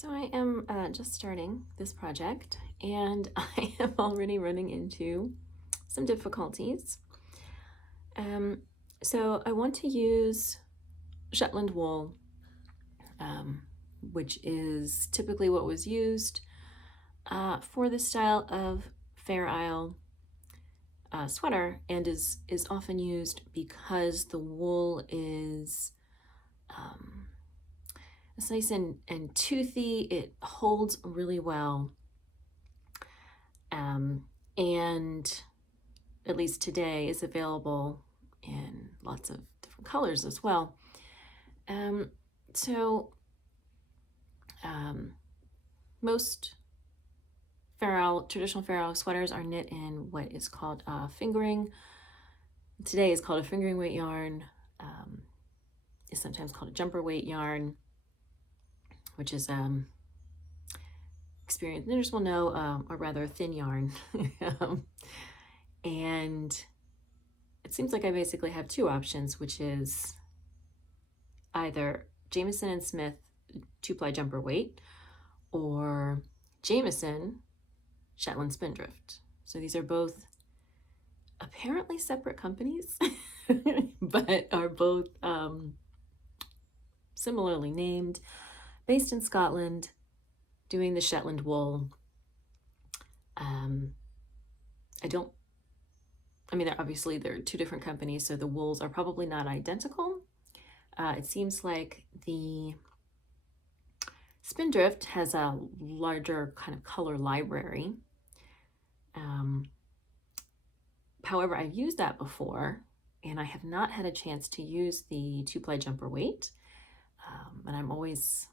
So I am just starting this project and I am already running into some difficulties. Um, so I want to use Shetland wool, um, which is typically what was used for this style of Fair Isle sweater, and is often used because the wool is it's nice and toothy. It holds really well. And at least today is available in lots of different colors as well. Um, so most traditional Fair Isle sweaters are knit in what is called fingering. Today is called a fingering weight yarn. Is sometimes called a jumper weight yarn, which is experienced knitters will know, or rather a thin yarn. And it seems like I basically have two options, which is either Jamieson Smith 2-ply jumper weight or Jamieson Shetland Spindrift. So these are both apparently separate companies, but are both similarly named, based in Scotland, doing the Shetland wool. Obviously they're two different companies, so the wools are probably not identical. It seems like the Spindrift has a larger kind of color library. However, I've used that before, and I have not had a chance to use the 2-ply jumper weight. And I'm always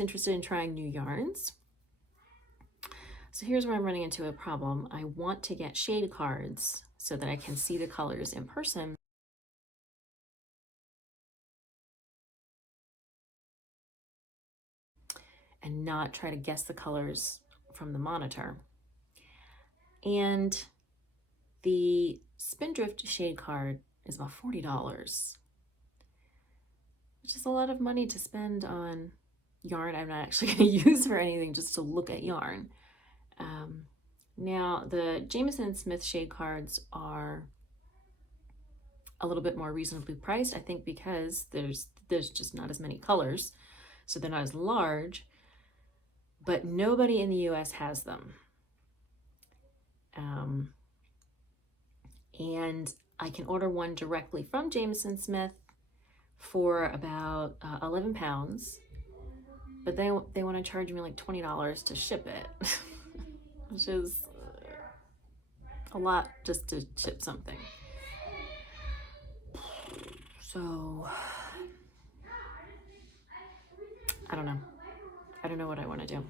interested in trying new yarns. So here's where I'm running into a problem. I want to get shade cards so that I can see the colors in person. And not try to guess the colors from the monitor. And the Spindrift shade card is about $40, which is a lot of money to spend on yarn I'm not actually going to use for anything, just to look at yarn. Now, the Jamieson Smith shade cards are a little bit more reasonably priced, I think, because there's just not as many colors, so they're not as large, but nobody in the US has them. And I can order one directly from Jamieson Smith for about 11 pounds, but they want to charge me like $20 to ship it, which is a lot just to ship something. So I don't know what I want to do.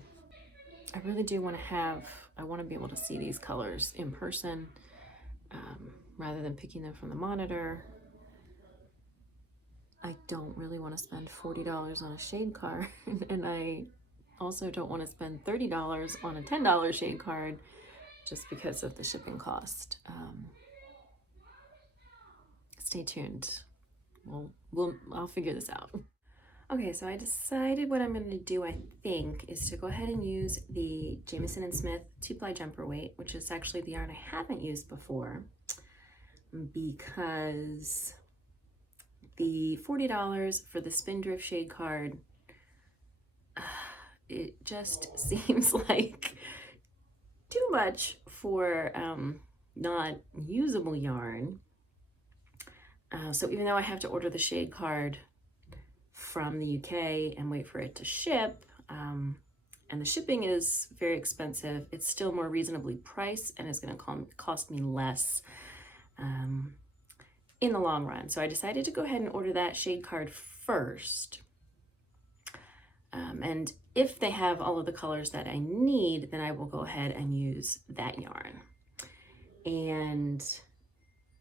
I really do want to be able to see these colors in person, rather than picking them from the monitor. I don't really want to spend $40 on a shade card, and I also don't want to spend $30 on a $10 shade card just because of the shipping cost. Stay tuned. I'll figure this out. Okay, so I decided what I'm going to do, I think, is to go ahead and use the Jamieson Smith 2-ply jumper weight, which is actually the yarn I haven't used before, because the $40 for the Spindrift shade card, it just seems like too much for not usable yarn. So even though I have to order the shade card from the UK and wait for it to ship, and the shipping is very expensive, it's still more reasonably priced and it's going to cost me less in the long run. So I decided to go ahead and order that shade card first. And if they have all of the colors that I need, then I will go ahead and use that yarn. And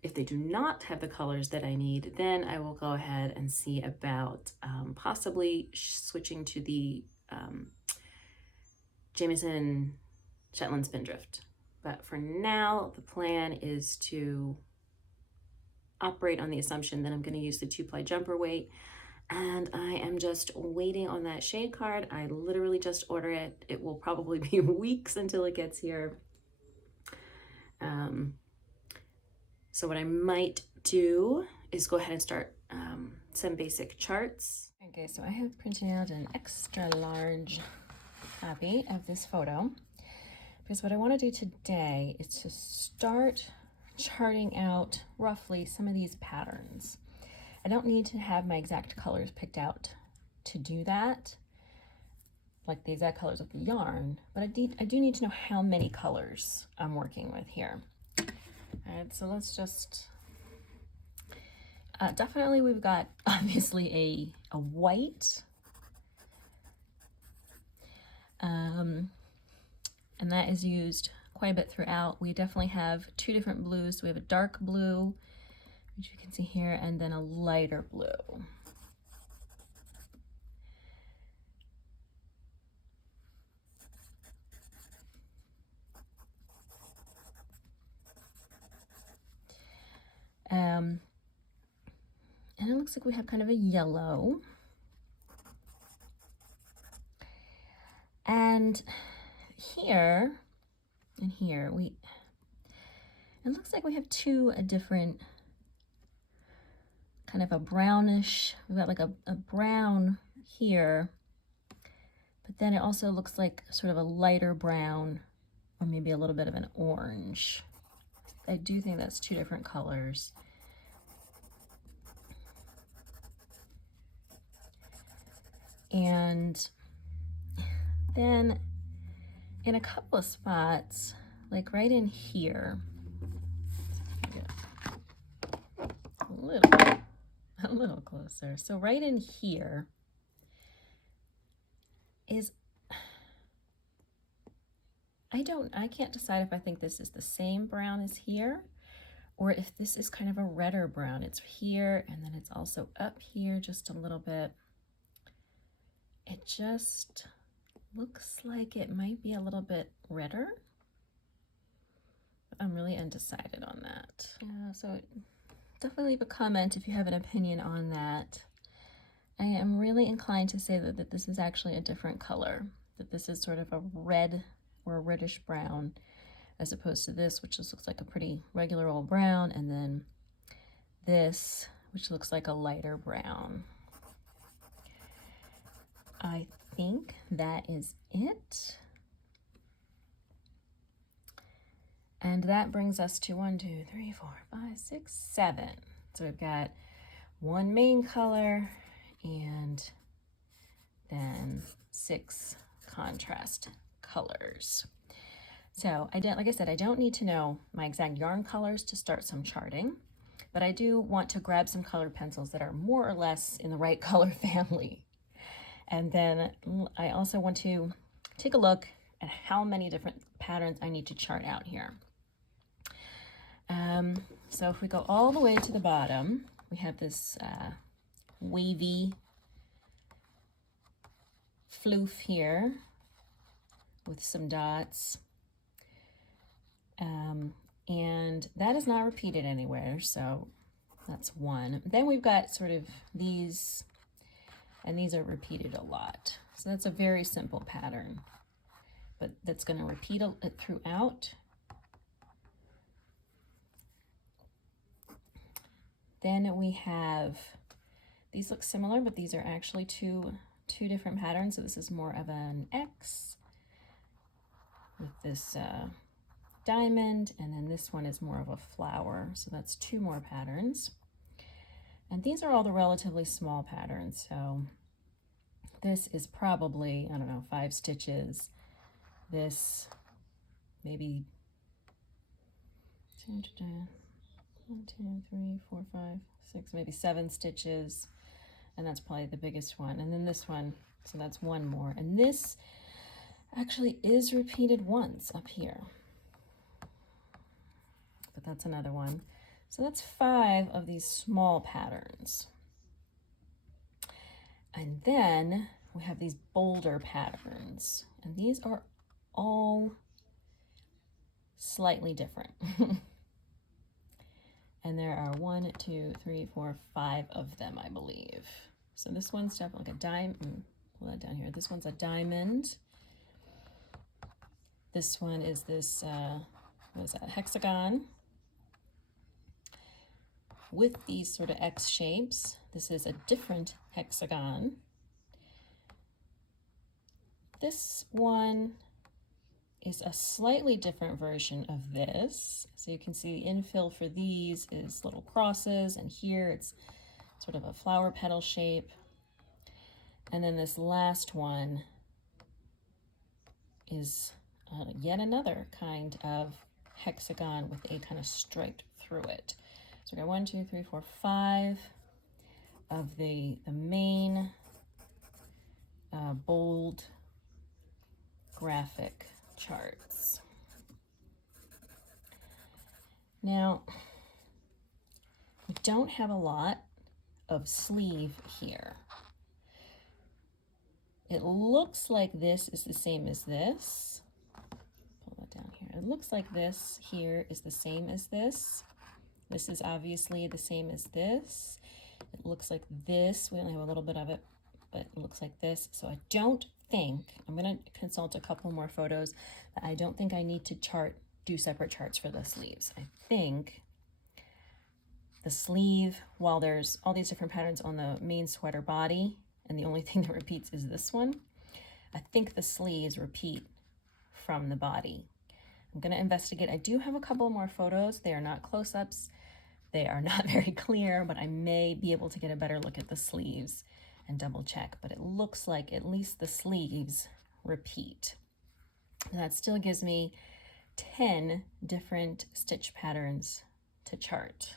if they do not have the colors that I need, then I will go ahead and see about possibly switching to the Jamieson Shetland Spindrift. But for now, the plan is to operate on the assumption that I'm going to use the 2-ply jumper weight, and I am just waiting on that shade card. I literally just ordered it. It will probably be weeks until it gets here. So what I might do is go ahead and start some basic charts. Okay, so I have printed out an extra large copy of this photo because what I want to do today is to start charting out roughly some of these patterns. I don't need to have my exact colors picked out to do that, like the exact colors of the yarn, but I do need to know how many colors I'm working with here. All right, so let's just, definitely we've got obviously a white, and that is used quite a bit throughout. We definitely have two different blues. We have a dark blue, which you can see here, and then a lighter blue. And it looks like we have kind of a yellow. And here and here, it looks like we have two different, kind of a brownish, we've got like a brown here, but then it also looks like sort of a lighter brown or maybe a little bit of an orange. I do think that's two different colors. And then in a couple of spots, like right in here, a little closer. So right in here is, I can't decide if I think this is the same brown as here, or if this is kind of a redder brown. It's here, and then it's also up here just a little bit. It just looks like it might be a little bit redder. I'm really undecided on that. Yeah, so definitely leave a comment if you have an opinion on that. I am really inclined to say that this is actually a different color, that this is sort of a red or a reddish brown, as opposed to this, which just looks like a pretty regular old brown, and then this, which looks like a lighter brown. I think that is it. And that brings us to 1, 2, 3, 4, 5, 6, 7. So we've got one main color and then 6 contrast colors. So like I said, I don't need to know my exact yarn colors to start some charting, but I do want to grab some colored pencils that are more or less in the right color family. And then I also want to take a look at how many different patterns I need to chart out here. So if we go all the way to the bottom, we have this wavy floof here with some dots. And that is not repeated anywhere, so that's one. Then we've got sort of these, and these are repeated a lot. So that's a very simple pattern, but that's going to repeat it throughout. Then we have, these look similar, but these are actually two different patterns. So this is more of an X with this diamond, and then this one is more of a flower. So that's 2 more patterns. And these are all the relatively small patterns. So this is probably, I don't know, 5 stitches. This maybe 1, 2, 3, 4, 5, 6, maybe 7 stitches. And that's probably the biggest one. And then this one, so that's 1 more. And this actually is repeated once up here. But that's another one. So that's 5 of these small patterns. And then we have these bolder patterns. And these are all slightly different. And there are 1, 2, 3, 4, 5 of them, I believe. So this one's definitely like a diamond. Pull that down here. This one's a diamond. This one is this, what is that, hexagon with these sort of X shapes. This is a different hexagon. This one is a slightly different version of this. So you can see the infill for these is little crosses, and here it's sort of a flower petal shape. And then this last one is yet another kind of hexagon with a kind of stripe through it. So we got 1, 2, 3, 4, 5 of the main bold graphic charts. Now, we don't have a lot of sleeve here. It looks like this is the same as this. Pull that down here. It looks like this here is the same as this. This is obviously the same as this. It looks like this. We only have a little bit of it, but it looks like this. So I don't think, I'm going to consult a couple more photos, but I don't think I need to do separate charts for the sleeves. I think the sleeve, while there's all these different patterns on the main sweater body, and the only thing that repeats is this one, I think the sleeves repeat from the body. I'm going to investigate. I do have a couple more photos. They are not close-ups. They are not very clear, but I may be able to get a better look at the sleeves and double check. But it looks like at least the sleeves repeat. And that still gives me 10 different stitch patterns to chart.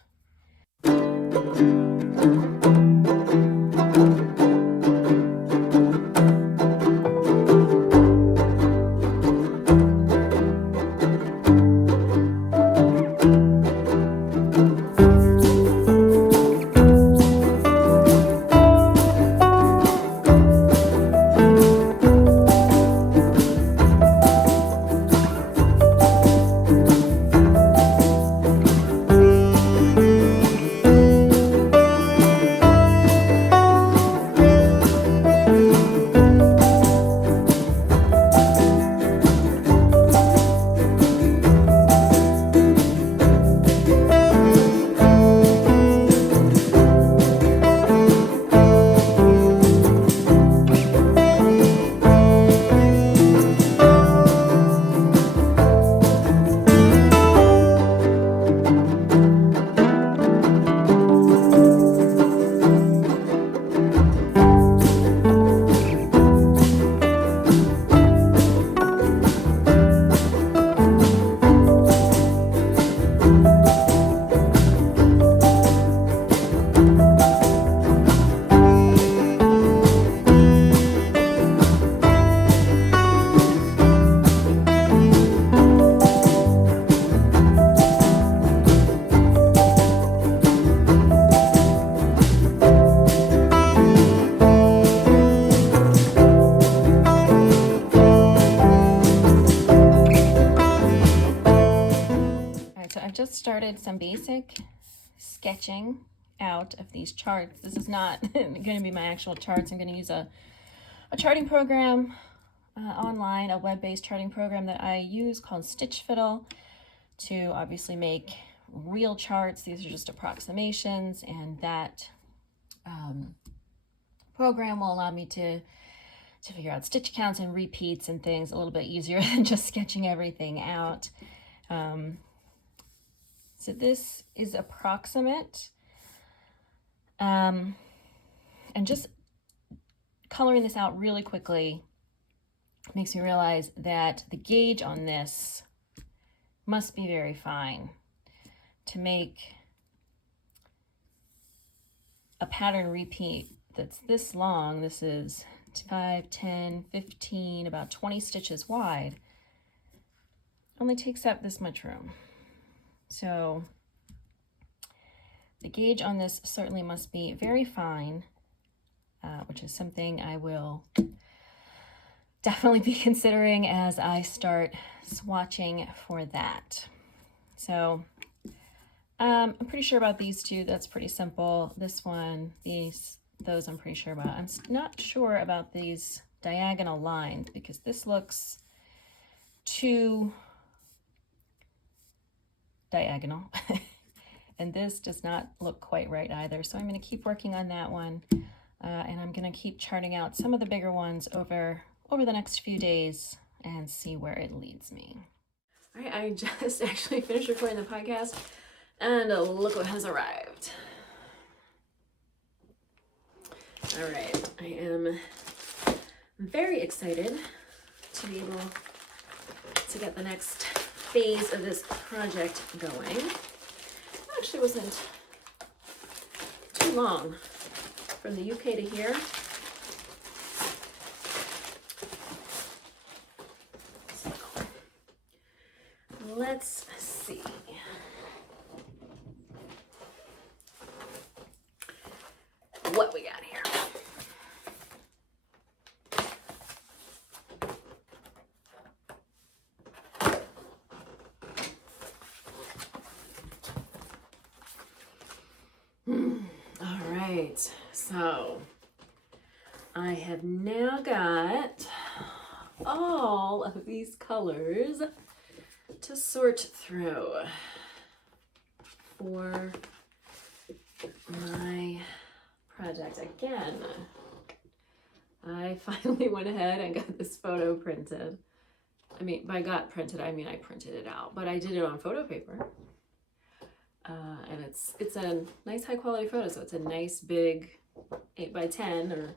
Started some basic sketching out of these charts. This is not going to be my actual charts. I'm going to use a charting program online, a web-based charting program that I use called Stitch Fiddle to obviously make real charts. These are just approximations, and that program will allow me to figure out stitch counts and repeats and things a little bit easier than just sketching everything out. So this is approximate, and just coloring this out really quickly makes me realize that the gauge on this must be very fine to make a pattern repeat that's this long. This is 5, 10, 15, about 20 stitches wide. Only takes up this much room. So the gauge on this certainly must be very fine, which is something I will definitely be considering as I start swatching for that. So I'm pretty sure about these two. That's pretty simple. This one, these those I'm pretty sure about. I'm not sure about these diagonal lines because this looks too diagonal. And this does not look quite right either. So I'm going to keep working on that one. And I'm going to keep charting out some of the bigger ones over the next few days and see where it leads me. All right, I just actually finished recording the podcast and look what has arrived. All right, I am very excited to be able to get the next phase of this project going. It actually wasn't too long from the UK to here. So let's see. What we got here. All right, so I have now got all of these colors to sort through for my project. Again, I finally went ahead and got this photo printed. I mean, by got printed, I mean I printed it out, but I did it on photo paper. And it's a nice high quality photo, so it's a nice big 8x10 or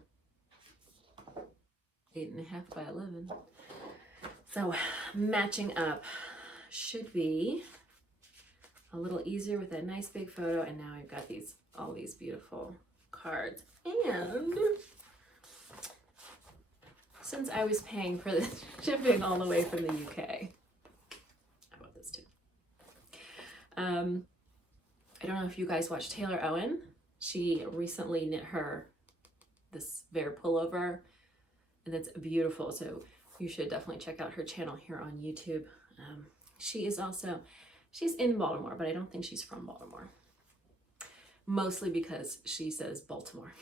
8.5 by 11. So matching up should be a little easier with that nice big photo. And now I've got all these beautiful cards. And since I was paying for the shipping all the way from the UK, how about this too? I don't know if you guys watch Taylor Owen. She recently knit this Bear pullover, and that's beautiful. So you should definitely check out her channel here on YouTube. She's in Baltimore, but I don't think she's from Baltimore. Mostly because she says Baltimore.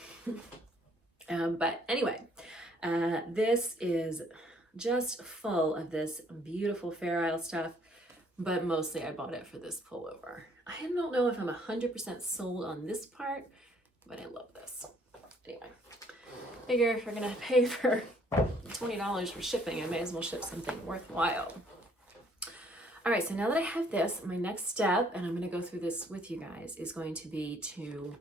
But anyway, this is just full of this beautiful Fair Isle stuff, but mostly I bought it for this pullover. I don't know if I'm 100% sold on this part, but I love this. Anyway, figure if we're gonna pay for $20 for shipping, I may as well ship something worthwhile. All right, so now that I have this, my next step, and I'm gonna go through this with you guys, is going to be to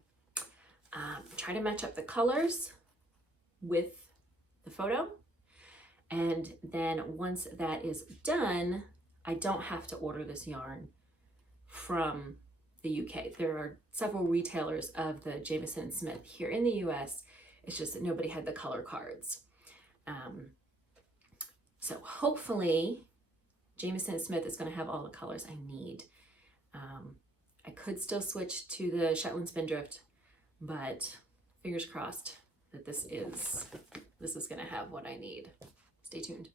try to match up the colors with the photo. And then once that is done, I don't have to order this yarn from the UK. There are several retailers of the Jamieson Smith here in the US. It's just that nobody had the color cards. So hopefully Jamieson Smith is going to have all the colors I need. I could still switch to the Shetland Spindrift, but fingers crossed that this is going to have what I need. Stay tuned.